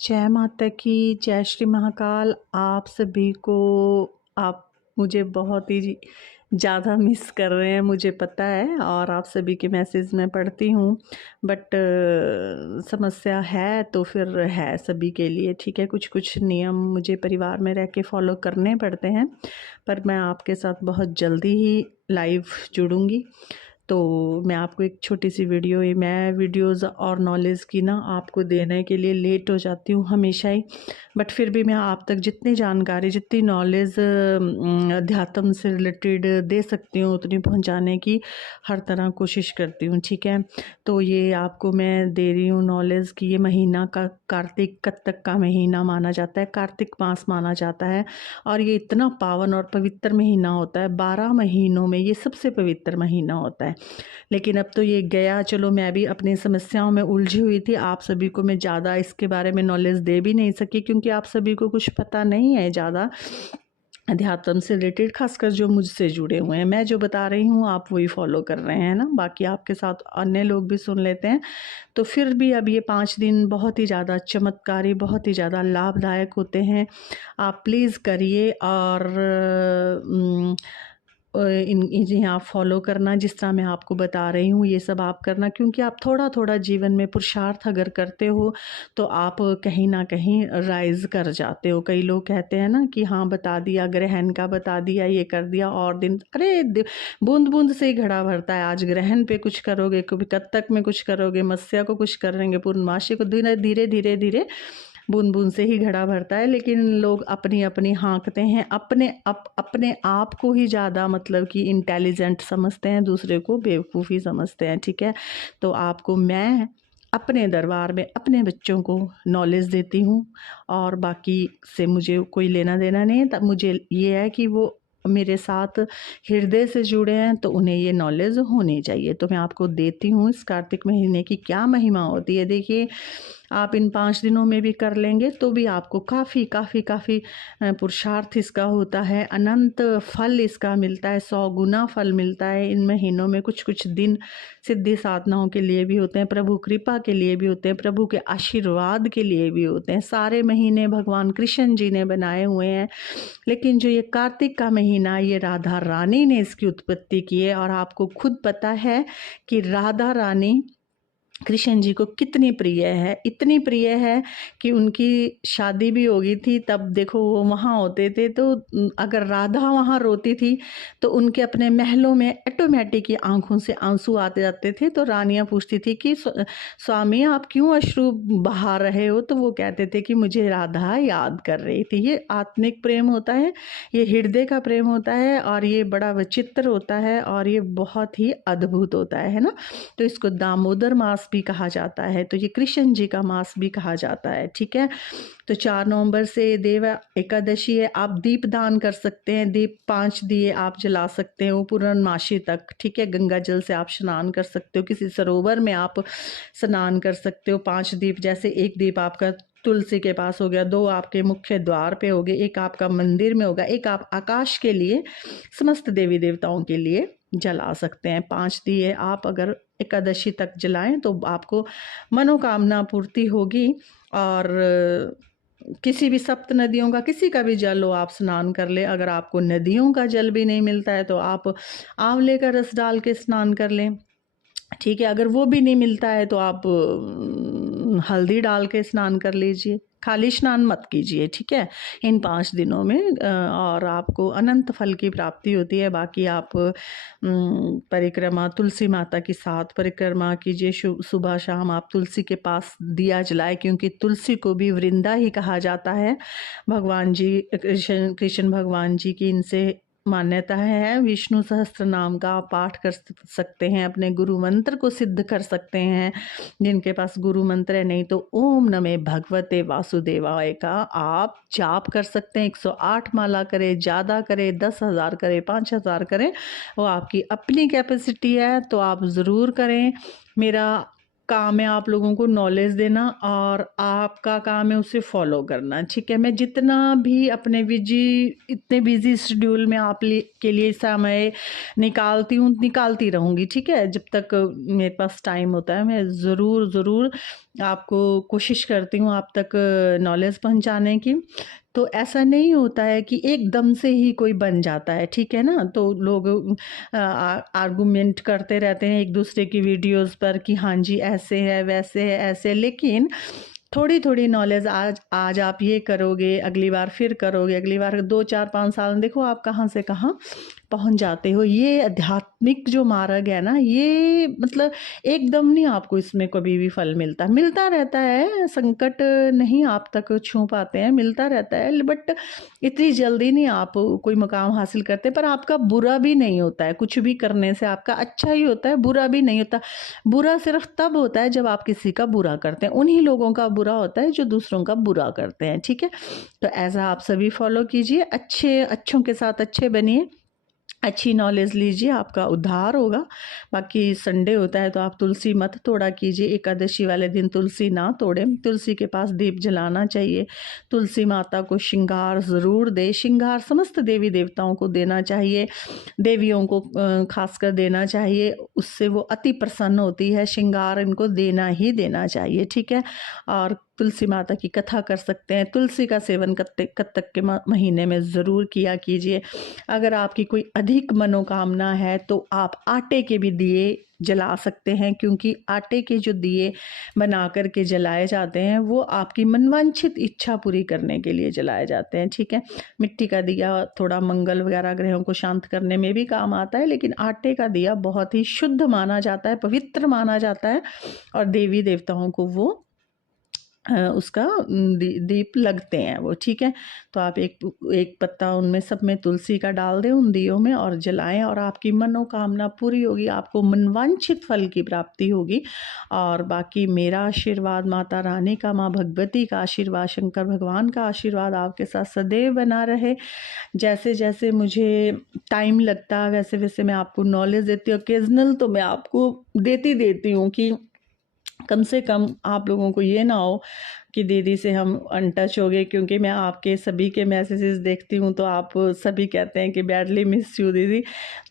जय माता की, जय श्री महाकाल। आप सभी को आप मुझे बहुत ही ज़्यादा मिस कर रहे हैं, मुझे पता है, और आप सभी के मैसेज मैं पढ़ती हूँ। बट समस्या है तो फिर है सभी के लिए, ठीक है। कुछ कुछ नियम मुझे परिवार में रह के फॉलो करने पड़ते हैं, पर मैं आपके साथ बहुत जल्दी ही लाइव जुड़ूंगी। तो मैं आपको एक छोटी सी वीडियो ही, मैं वीडियोज़ और नॉलेज की ना आपको देने के लिए लेट हो जाती हूँ हमेशा ही, बट फिर भी मैं आप तक जितनी जानकारी, जितनी नॉलेज अध्यात्म से रिलेटेड दे सकती हूँ उतनी पहुँचाने की हर तरह कोशिश करती हूँ, ठीक है। तो ये आपको मैं दे रही हूँ नॉलेज कि ये महीना का कार्तिक कत्तक का महीना माना जाता है, कार्तिक मास माना जाता है, और ये इतना पावन और पवित्र महीना होता है। 12 महीनों में ये सबसे पवित्र महीना होता है। लेकिन अब तो ये गया, चलो मैं भी अपनी समस्याओं में उलझी हुई थी। आप सभी को मैं ज़्यादा इसके बारे में नॉलेज दे भी नहीं सकी, क्योंकि आप सभी को कुछ पता नहीं है ज़्यादा अध्यात्म से रिलेटेड, खासकर जो मुझसे जुड़े हुए हैं। मैं जो बता रही हूँ आप वही फॉलो कर रहे हैं ना, बाकी आपके साथ अन्य लोग भी सुन लेते हैं। तो फिर भी अब ये 5 दिन बहुत ही ज़्यादा चमत्कारी, बहुत ही ज़्यादा लाभदायक होते हैं। आप प्लीज़ करिए, और इन्हें आप फॉलो करना, जिस तरह मैं आपको बता रही हूँ ये सब आप करना, क्योंकि आप थोड़ा थोड़ा जीवन में पुरुषार्थ अगर करते हो तो आप कहीं ना कहीं राइज कर जाते हो। कई लोग कहते हैं ना कि हाँ बता दिया, ग्रहण का बता दिया, ये कर दिया, और दिन, अरे बूंद बूंद से ही घड़ा भरता है। आज ग्रहण पे कुछ करोगे, कभी कत्तक में कुछ करोगे, मत्स्य को कुछ करेंगे, पूर्णमासी को, धीरे धीरे धीरे धीरे बूंद बूंद से ही घड़ा भरता है। लेकिन लोग अपनी अपनी हाँकते हैं, अपने आप को ही ज़्यादा मतलब कि इंटेलिजेंट समझते हैं, दूसरे को बेवकूफ़ी समझते हैं, ठीक है। तो आपको मैं अपने दरबार में अपने बच्चों को नॉलेज देती हूँ, और बाकी से मुझे कोई लेना देना नहीं है। तब मुझे ये है कि वो मेरे साथ हृदय से जुड़े हैं तो उन्हें ये नॉलेज होनी चाहिए। तो मैं आपको देती हूँ इस कार्तिक महीने की क्या महिमा होती है। देखिए, आप इन 5 दिनों में भी कर लेंगे तो भी आपको काफ़ी काफ़ी काफ़ी पुरुषार्थ इसका होता है, अनंत फल इसका मिलता है, 100 गुना फल मिलता है। इन महीनों में कुछ कुछ दिन सिद्धि साधनाओं के लिए भी होते हैं, प्रभु कृपा के लिए भी होते हैं, प्रभु के आशीर्वाद के लिए भी होते हैं। सारे महीने भगवान कृष्ण जी ने बनाए हुए हैं, लेकिन जो ये कार्तिक का महीना, ये राधा रानी ने इसकी उत्पत्ति की है। और आपको खुद पता है कि राधा रानी कृष्ण जी को कितनी प्रिय है, इतनी प्रिय है कि उनकी शादी भी हो गई थी। तब देखो वो वहाँ होते थे, तो अगर राधा वहाँ रोती थी तो उनके अपने महलों में ऑटोमेटिक ही आंखों से आंसू आते जाते थे। तो रानियाँ पूछती थी कि स्वामी आप क्यों अश्रु बहा रहे हो, तो वो कहते थे कि मुझे राधा याद कर रही थी। ये आत्मिक प्रेम होता है, ये हृदय का प्रेम होता है, और ये बड़ा विचित्र होता है, और ये बहुत ही अद्भुत होता है ना। तो इसको दामोदर मास भी कहा जाता है, तो ये कृष्ण जी का मास भी कहा जाता है, ठीक है। तो 4 नवंबर से देव एकादशी है। आप दीप दान कर सकते हैं, दीप 5 दिए आप जला सकते हो पूर्णमासी तक, ठीक है। गंगा जल से आप स्नान कर सकते हो, किसी सरोवर में आप स्नान कर सकते हो। 5 दीप, जैसे एक दीप आपका तुलसी के पास हो गया, 2 आपके मुख्य द्वार पे हो गए, एक आपका मंदिर में होगा, एक आप आकाश के लिए, समस्त देवी देवताओं के लिए जला सकते हैं। 5 दिए आप अगर एकादशी तक जलाएं तो आपको मनोकामना पूर्ति होगी। और किसी भी सप्त नदियों का, किसी का भी जल हो आप स्नान कर ले। अगर आपको नदियों का जल भी नहीं मिलता है तो आप आंवले का रस डाल के स्नान कर लें, ठीक है। अगर वो भी नहीं मिलता है तो आप हल्दी डाल के स्नान कर लीजिए, खाली स्नान मत कीजिए, ठीक है, इन 5 दिनों में। और आपको अनंत फल की प्राप्ति होती है। बाकी आप परिक्रमा तुलसी माता की साथ परिक्रमा कीजिए, सुबह शाम आप तुलसी के पास दिया जलाए, क्योंकि तुलसी को भी वृंदा ही कहा जाता है। भगवान जी कृष्ण भगवान जी की इनसे मान्यता है। विष्णु सहस्त्र नाम का आप पाठ कर सकते हैं, अपने गुरु मंत्र को सिद्ध कर सकते हैं जिनके पास गुरु मंत्र है। नहीं तो ओम नमे भगवते वासुदेवाय का आप जाप कर सकते हैं। 108 माला करें, ज़्यादा करें, 10,000 करें, 5,000 करें, वो आपकी अपनी कैपेसिटी है, तो आप ज़रूर करें। मेरा काम है आप लोगों को नॉलेज देना और आपका काम है उसे फॉलो करना, ठीक है। मैं जितना भी अपने इतने बिजी शेड्यूल में के लिए समय निकालती रहूँगी, ठीक है। जब तक मेरे पास टाइम होता है मैं ज़रूर आपको कोशिश करती हूँ आप तक नॉलेज पहुँचाने की। तो ऐसा नहीं होता है कि एकदम से ही कोई बन जाता है, ठीक है ना। तो लोग आर्गुमेंट करते रहते हैं एक दूसरे की वीडियोस पर कि हाँ जी ऐसे है वैसे है ऐसे, लेकिन थोड़ी थोड़ी नॉलेज आज आप ये करोगे, अगली बार फिर करोगे, अगली बार 2 4 5 साल में देखो आप कहाँ से कहाँ पहुंच जाते हो। ये आध्यात्मिक जो मार्ग है ना, ये मतलब एकदम नहीं आपको इसमें कभी भी फल मिलता रहता है, संकट नहीं आप तक छू पाते हैं, मिलता रहता है, बट इतनी जल्दी नहीं आप कोई मुकाम हासिल करते। पर आपका बुरा भी नहीं होता है, कुछ भी करने से आपका अच्छा ही होता है, बुरा भी नहीं होता। बुरा सिर्फ तब होता है जब आप किसी का बुरा करते हैं, उन्हीं लोगों का बुरा होता है जो दूसरों का बुरा करते हैं, ठीक है। तो ऐसा आप सभी फॉलो कीजिए, अच्छों के साथ अच्छे बनिए, अच्छी नॉलेज लीजिए, आपका उद्धार होगा। बाकी संडे होता है तो आप तुलसी मत तोड़ा कीजिए, एकादशी वाले दिन तुलसी ना तोड़ें, तुलसी के पास दीप जलाना चाहिए, तुलसी माता को श्रृंगार ज़रूर दे, श्रृंगार समस्त देवी देवताओं को देना चाहिए, देवियों को खासकर देना चाहिए, उससे वो अति प्रसन्न होती है, श्रृंगार इनको देना ही देना चाहिए, ठीक है। और तुलसी माता की कथा कर सकते हैं, तुलसी का सेवन कत्तक के महीने में ज़रूर किया कीजिए। अगर आपकी कोई अधिक मनोकामना है तो आप आटे के भी दिए जला सकते हैं, क्योंकि आटे के जो दिए बना कर के जलाए जाते हैं वो आपकी मनवांछित इच्छा पूरी करने के लिए जलाए जाते हैं, ठीक है। मिट्टी का दिया थोड़ा मंगल वगैरह ग्रहों को शांत करने में भी काम आता है, लेकिन आटे का दिया बहुत ही शुद्ध माना जाता है, पवित्र माना जाता है, और देवी देवताओं को वो उसका दीप लगते हैं वो, ठीक है। तो आप एक पत्ता उनमें सब में तुलसी का डाल दें उन दियों में और जलाएं, और आपकी मनोकामना पूरी होगी, आपको मनवांछित फल की प्राप्ति होगी। और बाकी मेरा आशीर्वाद, माता रानी का, माँ भगवती का आशीर्वाद, शंकर भगवान का आशीर्वाद आपके साथ सदैव बना रहे। जैसे जैसे मुझे टाइम लगता है वैसे वैसे मैं आपको नॉलेज देती हूँ, ओकेजनल तो मैं आपको देती हूँ कि कम से कम आप लोगों को ये ना हो कि दीदी से हम अनटच हो गए, क्योंकि मैं आपके सभी के मैसेजेस देखती हूँ तो आप सभी कहते हैं कि बैडली मिस यू दीदी।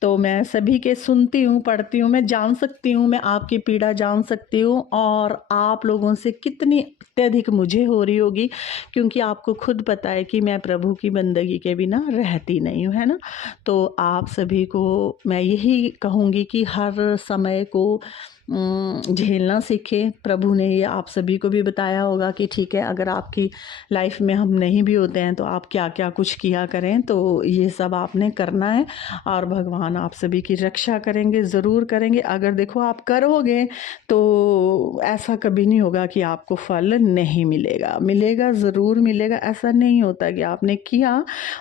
तो मैं सभी के सुनती हूँ, पढ़ती हूँ, मैं जान सकती हूँ, मैं आपकी पीड़ा जान सकती हूँ, और आप लोगों से कितनी अत्यधिक मुझे हो रही होगी, क्योंकि आपको खुद पता है कि मैं प्रभु की बंदगी के बिना रहती नहीं हूँ, है ना। तो आप सभी को मैं यही कहूँगी कि हर समय को झेलना सीखें। प्रभु ने ये आप सभी को भी बताया होगा कि ठीक है, अगर आपकी लाइफ में हम नहीं भी होते हैं तो आप क्या क्या कुछ किया करें, तो ये सब आपने करना है, और भगवान आप सभी की रक्षा करेंगे, ज़रूर करेंगे। अगर देखो आप करोगे तो ऐसा कभी नहीं होगा कि आपको फल नहीं मिलेगा, मिलेगा, ज़रूर मिलेगा। ऐसा नहीं होता कि आपने किया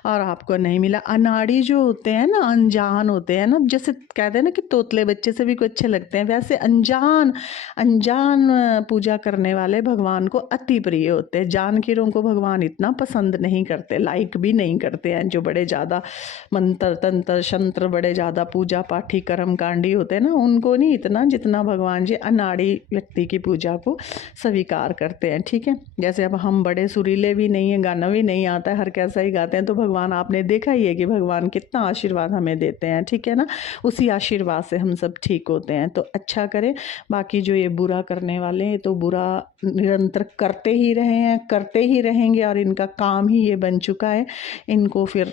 और आपको नहीं मिला। अनाड़ी जो होते हैं ना, अनजान होते हैं ना, जैसे कहते हैं ना कि तोतले बच्चे से भी कुछ अच्छे लगते हैं, वैसे अनजान पूजा करने वाले भगवान को अति प्रिय होते हैं। जानकीरों को भगवान इतना पसंद नहीं करते, लाइक भी नहीं करते हैं, जो बड़े ज़्यादा मंत्र तंत्र शंत्र, बड़े ज़्यादा पूजा पाठी कर्मकांडी होते हैं ना, उनको नहीं इतना जितना भगवान जी अनाड़ी व्यक्ति की पूजा को स्वीकार करते हैं, ठीक है। जैसे अब हम बड़े सुरीले भी नहीं हैं, गाना भी नहीं आता है, हर कैसा ही गाते हैं, तो भगवान आपने देखा ही है कि भगवान कितना आशीर्वाद हमें देते हैं, ठीक है ना। उसी आशीर्वाद से हम सब ठीक होते हैं। तो अच्छा करें। बाकी जो ये बुरा करने वाले हैं तो बुरा निरंतर करते ही रहे हैं, करते ही रहेंगे, और इनका काम ही ये बन चुका है। इनको फिर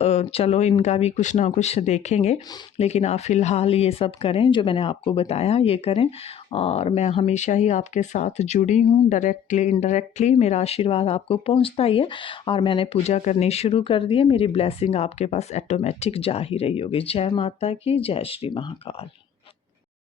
चलो इनका भी कुछ ना कुछ देखेंगे, लेकिन आप फ़िलहाल ये सब करें जो मैंने आपको बताया, ये करें। और मैं हमेशा ही आपके साथ जुड़ी हूँ, डायरेक्टली इनडायरेक्टली मेरा आशीर्वाद आपको पहुँचता ही है, और मैंने पूजा करनी शुरू कर दी है। मेरी ब्लेसिंग आपके पास ऑटोमेटिक जा ही रही होगी। जय माता की, जय श्री महाकाल।